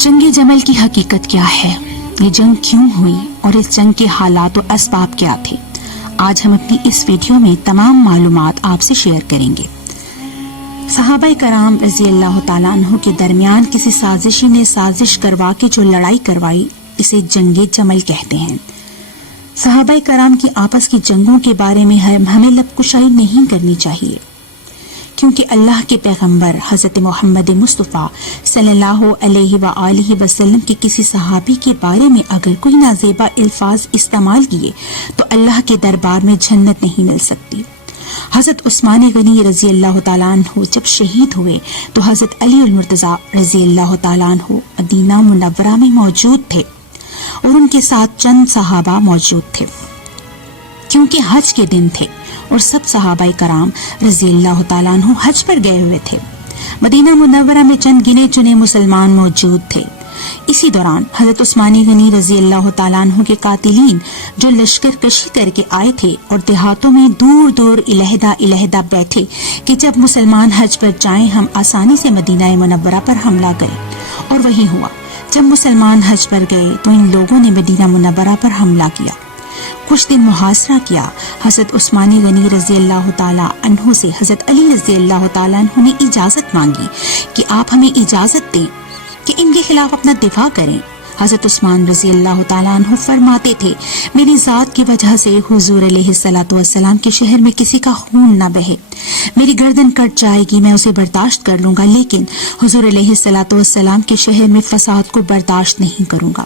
جنگ جمل کی حقیقت کیا ہے، یہ جنگ کیوں ہوئی اور اس جنگ کے حالات و اسباب کیا تھے، آج ہم اپنی اس ویڈیو میں تمام معلومات آپ سے شیئر کریں گے۔ صحابہ کرام رضی اللہ تعالیٰ عنہ کے درمیان کسی سازشی نے سازش کروا کے جو لڑائی کروائی اسے جنگ جمل کہتے ہیں۔ صحابہ کرام کی آپس کی جنگوں کے بارے میں ہمیں لب کشائی نہیں کرنی چاہیے، کیونکہ اللہ کے پیغمبر حضرت محمد مصطفیٰ صلی اللہ علیہ وآلہ وسلم کے کسی صحابی کے بارے میں اگر کوئی نازیبا الفاظ استعمال کیے تو اللہ کے دربار میں جنت نہیں مل سکتی۔ حضرت عثمان غنی رضی اللہ تعالیٰ عنہ جب شہید ہوئے تو حضرت علی المرتضیٰ رضی اللہ تعالیٰ عنہ مدینہ منورہ میں موجود تھے اور ان کے ساتھ چند صحابہ موجود تھے، کیونکہ حج کے دن تھے اور سب صحابہ کرام رضی اللہ تعالیٰ عنہ حج پر گئے ہوئے تھے۔ مدینہ منورہ میں چند گنے چنے مسلمان موجود تھے۔ اسی دوران حضرت عثمان غنی رضی اللہ تعالیٰ عنہ کے قاتلین جو لشکر کشی کر کے آئے تھے اور دیہاتوں میں دور دور علیحدہ بیٹھے کہ جب مسلمان حج پر جائیں ہم آسانی سے مدینہ منورہ پر حملہ کریں، اور وہی ہوا۔ جب مسلمان حج پر گئے تو ان لوگوں نے مدینہ منورہ پر حملہ کیا، کچھ دن محاصرہ کیا۔ حضرت عثمان غنی رضی اللہ تعالیٰ عنہ سے حضرت علی رضی اللہ تعالیٰ عنہ نے اجازت مانگی کہ آپ ہمیں اجازت دیں کہ ان کے خلاف اپنا دفاع کریں۔ حضرت عثمان رضی اللہ تعالیٰ عنہ فرماتے تھے، میری ذات کی وجہ سے حضور علیہ الصلوۃ والسلام کے شہر میں کسی کا خون نہ بہے، میری گردن کٹ جائے گی میں اسے برداشت کر لوں گا، لیکن حضور علیہ الصلوۃ والسلام کے شہر میں فساد کو برداشت نہیں کروں گا۔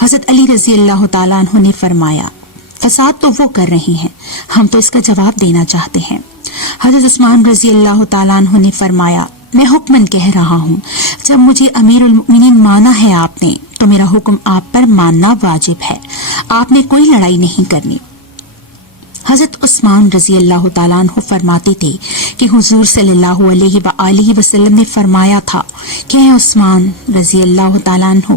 حضرت علی رضی اللہ تعالیٰ عنہ نے فرمایا، فساد تو وہ کر رہی ہیں، ہم تو اس کا جواب دینا چاہتے ہیں۔ حضرت عثمان رضی اللہ تعالیٰ عنہ نے فرمایا، میں حکمن کہہ رہا ہوں، جب مجھے امیر المؤمنین مانا ہے آپ نے تو میرا حکم آپ پر ماننا واجب ہے، آپ نے کوئی لڑائی نہیں کرنی۔ حضرت عثمان رضی اللہ تعالیٰ عنہ فرماتے تھے کہ حضور صلی اللہ علیہ وآلہ وسلم نے فرمایا تھا کہ اے عثمان رضی اللہ تعالیٰ عنہ،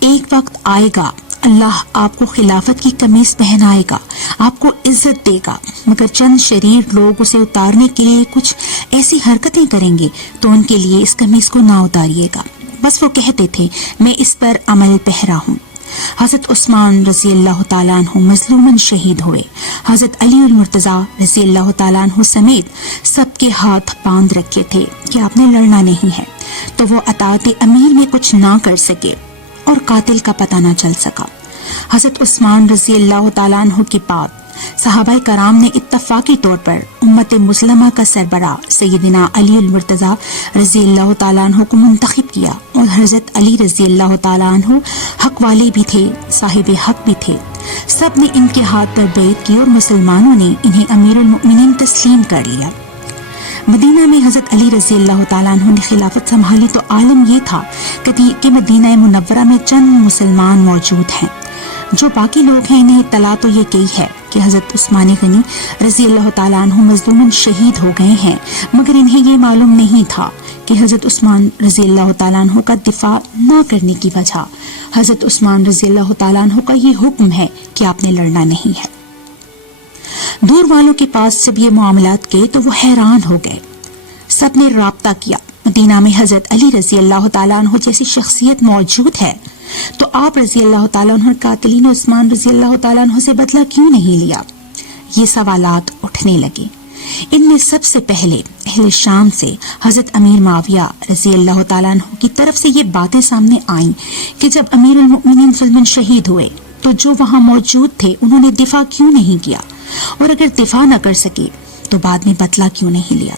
ایک وقت آئے گا اللہ آپ کو خلافت کی قمیص پہنائے گا، آپ کو عزت دے گا، مگر چند شریر لوگ اسے اتارنے کے لیے کچھ ایسی حرکتیں کریں گے تو ان کے لیے اس قمیص کو نہ اتاریے گا۔ بس وہ کہتے تھے میں اس پر عمل پیرا ہوں۔ حضرت عثمان رضی اللہ تعالیٰ عنہ مظلوماً شہید ہوئے۔ حضرت علی المرتضیٰ رضی اللہ تعالیٰ عنہ سمیت سب کے ہاتھ باندھ رکھے تھے کہ آپ نے لڑنا نہیں ہے، تو وہ اطاعت امیر میں کچھ نہ کر سکے اور قاتل کا پتہ نہ چل سکا۔ حضرت عثمان رضی اللہ تعالیٰ عنہ کے بعد صحابہ کرام نے اتفاقی طور پر امت مسلمہ کا سربراہ سیدنا علی المرتضیٰ رضی اللہ تعالیٰ عنہ کو منتخب کیا، اور حضرت علی رضی اللہ تعالیٰ عنہ حق والے بھی تھے، صاحب حق بھی تھے۔ سب نے ان کے ہاتھ پر بیعت کی اور مسلمانوں نے انہیں امیر المؤمنین تسلیم کر لیا۔ مدینہ میں حضرت علی رضی اللہ تعالیٰ عنہ نے خلافت سنبھالی تو عالم یہ تھا کہ مدینہ منورہ میں چند مسلمان موجود ہیں، جو باقی لوگ ہیں انہیں اطلاع تو یہ گئی ہے کہ حضرت عثمان غنی رضی اللہ تعالیٰ عنہ مظلوماً شہید ہو گئے ہیں، مگر انہیں یہ معلوم نہیں تھا کہ حضرت عثمان رضی اللہ تعالیٰ عنہ کا دفاع نہ کرنے کی وجہ حضرت عثمان رضی اللہ تعالیٰ عنہ کا یہ حکم ہے کہ آپ نے لڑنا نہیں ہے۔ دور والوں کے پاس جب یہ معاملات گئے تو وہ حیران ہو گئے۔ سب نے رابطہ کیا، مدینہ میں حضرت علی رضی اللہ تعالیٰ عنہ جیسی شخصیت موجود ہے تو آپ رضی اللہ تعالیٰ عنہ قاتلین عثمان رضی اللہ تعالیٰ عنہ سے بدلہ کیوں نہیں لیا؟ یہ سوالات اٹھنے لگے۔ ان میں سب سے پہلے اہل شام سے حضرت امیر معاویہ رضی اللہ تعالیٰ عنہ کی طرف سے یہ باتیں سامنے آئیں کہ جب امیر المؤمنین ظلماً شہید ہوئے تو جو وہاں موجود تھے انہوں نے دفاع کیوں نہیں کیا، اور اگر دفاع نہ کر سکے تو بعد میں بدلہ کیوں نہیں لیا؟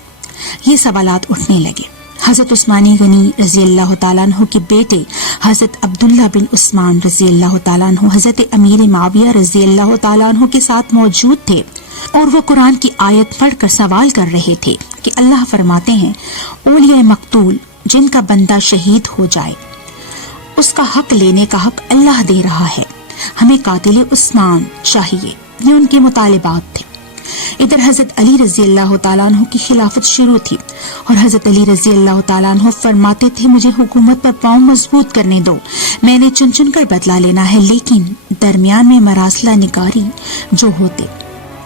یہ سوالات اٹھنے لگے۔ حضرت عثمان غنی رضی اللہ تعالیٰ عنہ کے بیٹے حضرت عبداللہ بن عثمان رضی اللہ تعالیٰ عنہ حضرت امیر معاویہ رضی اللہ تعالیٰ عنہ کے ساتھ موجود تھے، اور وہ قرآن کی آیت پڑھ کر سوال کر رہے تھے کہ اللہ فرماتے ہیں، اولیاء مقتول جن کا بندہ شہید ہو جائے اس کا حق لینے کا حق اللہ دے رہا ہے، ہمیں قاتل عثمان چاہیے۔ یہ ان کے مطالبات تھے۔ ادھر حضرت علی رضی اللہ تعالیٰ عنہ کی خلافت شروع تھی، اور حضرت علی رضی اللہ تعالیٰ عنہ فرماتے تھے مجھے حکومت پر پاؤں مضبوط کرنے دو، میں نے چن چن کر بدلہ لینا ہے، لیکن درمیان میں مراسلہ نگاری جو ہوتے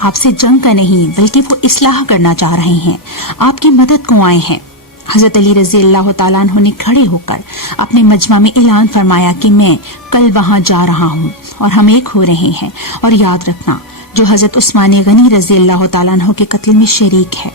آپ سے جنگ کا نہیں بلکہ وہ اصلاح کرنا چاہ رہے ہیں، آپ کی مدد کو آئے ہیں۔ حضرت علی رضی اللہ تعالیٰ عنہ نے کھڑے ہو کر اپنے مجمع میں اعلان فرمایا کہ میں کل وہاں جا رہا ہوں اور ہم ایک ہو رہے ہیں، اور یاد رکھنا جو حضرت عثمان غنی رضی اللہ تعالیٰ عنہ کے قتل میں شریک ہے،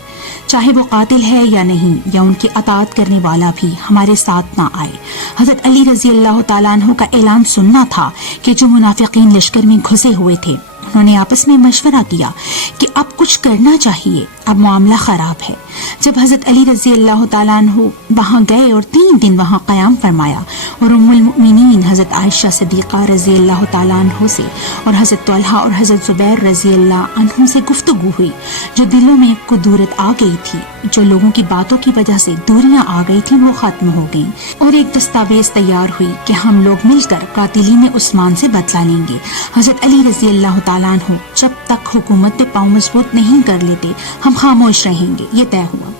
چاہے وہ قاتل ہے یا نہیں، یا ان کی اطاعت کرنے والا بھی ہمارے ساتھ نہ آئے۔ حضرت علی رضی اللہ تعالیٰ عنہ کا اعلان سننا تھا کہ جو منافقین لشکر میں گھسے ہوئے تھے انہوں نے آپس میں مشورہ کیا کہ اب کچھ کرنا چاہیے، اب معاملہ خراب ہے۔ جب حضرت علی رضی اللہ تعالیٰ عنہ وہاں گئے اور 3 دن وہاں قیام فرمایا اور ام المؤمنین حضرت عائشہ صدیقہ رضی اللہ تعالیٰ عنہ سے اور حضرت طلحہ اور حضرت زبیر رضی اللہ عنہ سے گفتگو ہوئی، جو دلوں میں کدورت آ گئی تھی، جو لوگوں کی باتوں کی وجہ سے دوریاں آ گئی تھیں، وہ ختم ہو گئیں، اور ایک دستاویز تیار ہوئی کہ ہم لوگ مل کر قاتلین عثمان سے بدلہ لیں گے۔ حضرت علی رضی اللہ تعالیٰ عنہ جب تک حکومت پہ پاؤں مضبوط نہیں کر لیتے ہم خاموش رہیں گے، یہ طے ہوا۔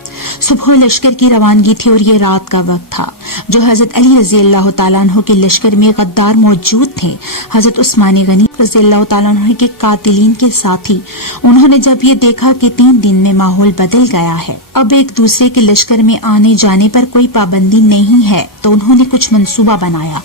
صبح لشکر کی روانگی تھی اور یہ رات کا وقت تھا۔ جو حضرت علی رضی اللہ تعالیٰ عنہ کے لشکر میں غدار موجود تھے، حضرت عثمان غنی رضی اللہ تعالیٰ عنہ کے قاتلین کے ساتھی، انہوں نے جب یہ دیکھا کہ 3 دن میں ماحول بدل گیا ہے، اب ایک دوسرے کے لشکر میں آنے جانے پر کوئی پابندی نہیں ہے، تو انہوں نے کچھ منصوبہ بنایا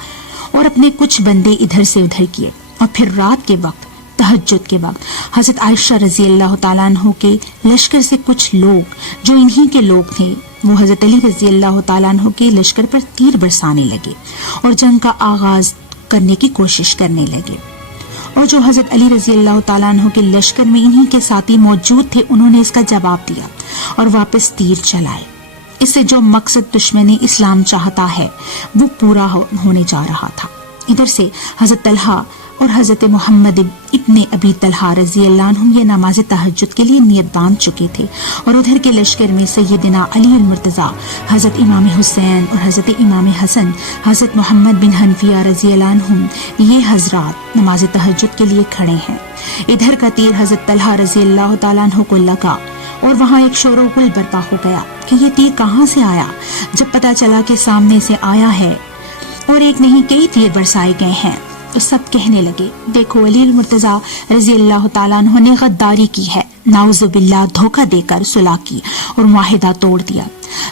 اور اپنے کچھ بندے ادھر سے ادھر کیے، اور پھر رات کے وقت تہجد کے وقت حضرت عائشہ رضی اللہ تعالیٰ عنہ کے لشکر سے کچھ لوگ جو انہی کے لوگ تھے، وہ حضرت علی رضی اللہ تعالیٰ عنہ کے لشکر پر تیر برسانے لگے اور جنگ کا آغاز کرنے کی کوشش کرنے لگے، اور جو حضرت علی رضی اللہ تعالیٰ عنہ کے لشکر میں انہی کے ساتھی موجود تھے، انہوں نے اس کا جواب دیا اور واپس تیر چلائے۔ اس سے جو مقصد دشمن اسلام چاہتا ہے وہ پورا ہونے جا رہا تھا۔ ادھر سے حضرت طلحہ اور حضرت محمد ابن ابی طلحہ رضی اللہ عنہ یہ نماز تہجد کے لیے نیت باندھ چکے تھے، اور ادھر کے لشکر میں سیدنا علی المرتضیٰ، حضرت امام حسین اور حضرت امام حسن، حضرت محمد بن حنفیہ رضی اللہ عنہ، یہ حضرات نماز تہجد کے لیے کھڑے ہیں۔ ادھر کا تیر حضرت طلحہ رضی اللہ تعالیٰ عنہ کو لگا اور وہاں ایک شور و غل برپا ہو گیا کہ یہ تیر کہاں سے آیا۔ جب پتہ چلا کہ سامنے سے آیا ہے اور ایک نہیں کئی تیر برسائے گئے ہیں، تو سب کہنے لگے دیکھو علی المرتضیٰ رضی اللہ تعالیٰ عنہ نے غداری کی ہے، نعوذ باللہ دھوکہ دے کر صلح کی اور معاہدہ توڑ دیا۔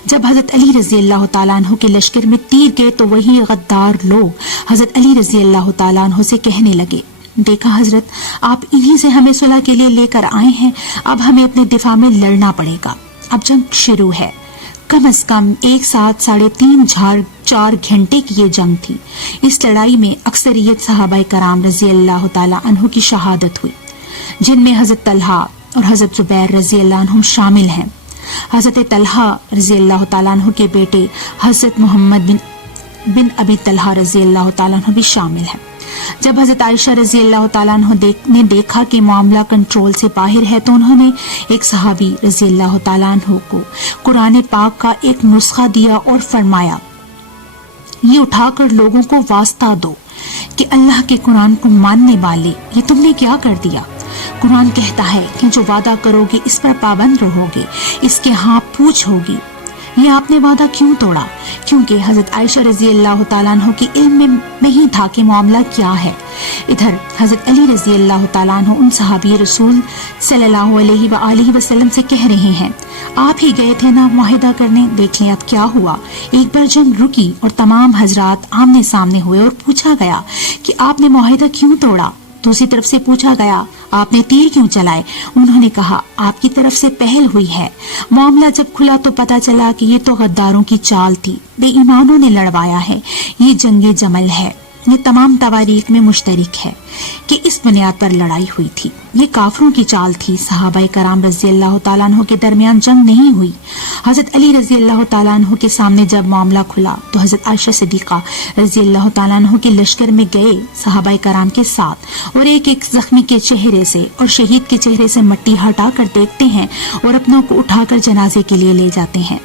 جب حضرت علی رضی اللہ تعالیٰ عنہ کے لشکر میں تیر گئے تو وہی غدار لوگ حضرت علی رضی اللہ تعالیٰ عنہ سے کہنے لگے دیکھا حضرت، آپ انہی سے ہمیں صلح کے لیے لے کر آئے ہیں، اب ہمیں اپنے دفاع میں لڑنا پڑے گا۔ اب جنگ شروع ہے، کم از کم ایک ساتھ 3.5-4 گھنٹے کی یہ جنگ تھی۔ اس لڑائی میں اکثریت صحابہ کرام رضی اللہ تعالیٰ عنہ کی شہادت ہوئی، جن میں حضرت طلحہ اور حضرت زبیر رضی اللہ عنہ شامل ہیں۔ حضرت طلحہ رضی اللہ تعالیٰ عنہ کے بیٹے حضرت محمد بن ابی طلحہ رضی اللہ تعالیٰ عنہ بھی شامل ہیں۔ جب حضرت عائشہ رضی اللہ تعالیٰ عنہ نے دیکھا کہ معاملہ کنٹرول سے باہر ہے، تو انہوں نے ایک صحابی رضی اللہ تعالیٰ عنہ کو قرآن پاک کا ایک نسخہ دیا اور فرمایا یہ اٹھا کر لوگوں کو واسطہ دو کہ اللہ کے قرآن کو ماننے والے یہ تم نے کیا کر دیا۔ قرآن کہتا ہے کہ جو وعدہ کرو گے اس پر پابند رہو گے، اس کے ہاں پوچھ ہوگی۔ یہ آپ نے وعدہ کیوں توڑا؟ کیونکہ حضرت عائشہ رضی اللہ تعالیٰ عنہ کے علم میں نہیں تھا کہ معاملہ کیا ہے۔ ادھر حضرت علی رضی اللہ تعالیٰ عنہ ان صحابی رسول صلی اللہ علیہ وآلہ وسلم سے کہہ رہے ہیں آپ ہی گئے تھے نا معاہدہ کرنے، دیکھ لیں اب کیا ہوا۔ ایک بار جنگ رکی اور تمام حضرات آمنے سامنے ہوئے اور پوچھا گیا کہ آپ نے معاہدہ کیوں توڑا۔ دوسری طرف سے پوچھا گیا آپ نے تیر کیوں چلائے؟ انہوں نے کہا آپ کی طرف سے پہل ہوئی ہے۔ معاملہ جب کھلا تو پتا چلا کہ یہ تو غداروں کی چال تھی، بے ایمانوں نے لڑوایا ہے، یہ جنگ جمل ہے۔ یہ تمام تواریخ میں مشترک ہے کہ اس بنیاد پر لڑائی ہوئی تھی، یہ کافروں کی چال تھی۔ صحابہ کرام رضی اللہ تعالیٰ عنہ کے درمیان جنگ نہیں ہوئی۔ حضرت علی رضی اللہ تعالیٰ عنہ کے سامنے جب معاملہ کھلا تو حضرت عائشہ صدیقہ رضی اللہ تعالیٰ عنہ کے لشکر میں گئے صحابہ کرام کے ساتھ، اور ایک ایک زخمی کے چہرے سے اور شہید کے چہرے سے مٹی ہٹا کر دیکھتے ہیں اور اپنوں کو اٹھا کر جنازے کے لیے لے جاتے ہیں،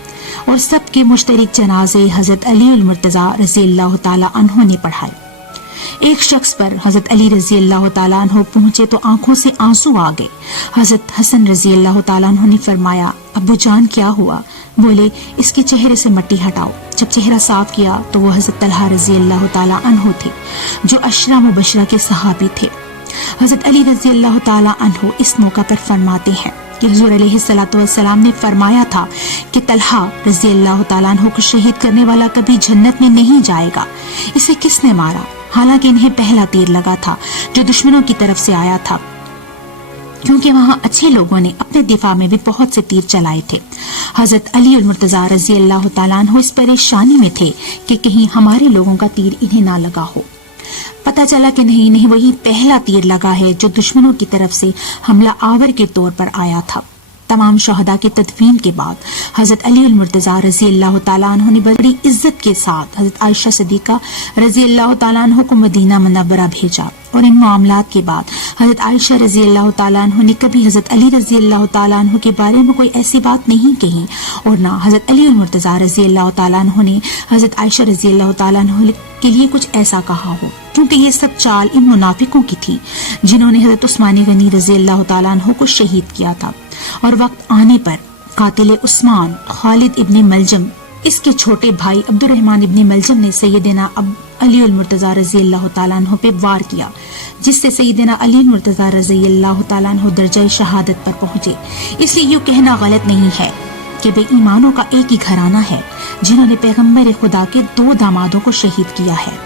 اور سب کے مشترک جنازے حضرت علی المرتضیٰ رضی اللہ تعالیٰ عنہ نے پڑھائے۔ ایک شخص پر حضرت علی رضی اللہ تعالیٰ عنہ پہنچے تو آنکھوں سے آنسو آ گئے۔ حضرت حسن رضی اللہ تعالیٰ عنہ نے فرمایا ابو جان کیا ہوا؟ بولے اس کے چہرے سے مٹی ہٹاؤ۔ جب چہرہ صاف کیا تو وہ حضرت طلحہ رضی اللہ تعالیٰ عنہ تھے جو عشرہ مبشرہ کے صحابی تھے۔ حضرت علی رضی اللہ تعالیٰ عنہ اس موقع پر فرماتے ہیں کہ حضور علیہ الصلوۃ والسلام نے فرمایا تھا کہ طلحہ رضی اللہ تعالیٰ عنہ کو شہید کرنے والا کبھی جنت میں نہیں جائے گا۔ اسے کس نے مارا؟ حالانکہ انہیں پہلا تیر لگا تھا جو دشمنوں کی طرف سے آیا تھا، کیونکہ وہاں اچھے لوگوں نے اپنے دفاع میں بھی بہت سے تیر چلائے تھے۔ حضرت علی المرتضیٰ رضی اللہ تعالیٰ عنہ اس پریشانی میں تھے کہ کہیں ہمارے لوگوں کا تیر انہیں نہ لگا ہو۔ پتہ چلا کہ نہیں وہی پہلا تیر لگا ہے جو دشمنوں کی طرف سے حملہ آور کے طور پر آیا تھا۔ تمام شہداء کے تدفین کے بعد حضرت علی المرتضیٰ رضی اللہ تعالیٰ عنہ نے بڑی عزت کے ساتھ حضرت عائشہ صدیقہ رضی اللہ تعالیٰ عنہ کو مدینہ منورہ بھیجا، اور ان معاملات کے بعد حضرت عائشہ رضی اللہ تعالیٰ عنہ نے کبھی حضرت علی رضی اللہ تعالیٰ عنہ کے بارے میں کوئی ایسی بات نہیں کہی، اور نہ حضرت علی المرتضیٰ رضی اللہ تعالیٰ عنہ نے حضرت عائشہ رضی اللہ تعالیٰ عنہ کے لیے کچھ ایسا کہا ہو، کیونکہ یہ سب چال ان منافقوں کی تھی جنہوں نے حضرت عثمان غنی رضی اللہ تعالیٰ عنہ کو شہید کیا تھا، اور وقت آنے پر قاتل عثمان خالد ابن ملجم، اس کے چھوٹے بھائی عبد الرحمن ابن ملجم نے سیدنا علی المرتضیٰ رضی اللہ تعالیٰ عنہ پہ وار کیا، جس سے سیدنا علی المرتضیٰ رضی اللہ تعالیٰ عنہ درجہ شہادت پر پہنچے۔ اس لیے یہ کہنا غلط نہیں ہے کہ بے ایمانوں کا ایک ہی گھرانہ ہے جنہوں نے پیغمبر خدا کے 2 دامادوں کو شہید کیا ہے۔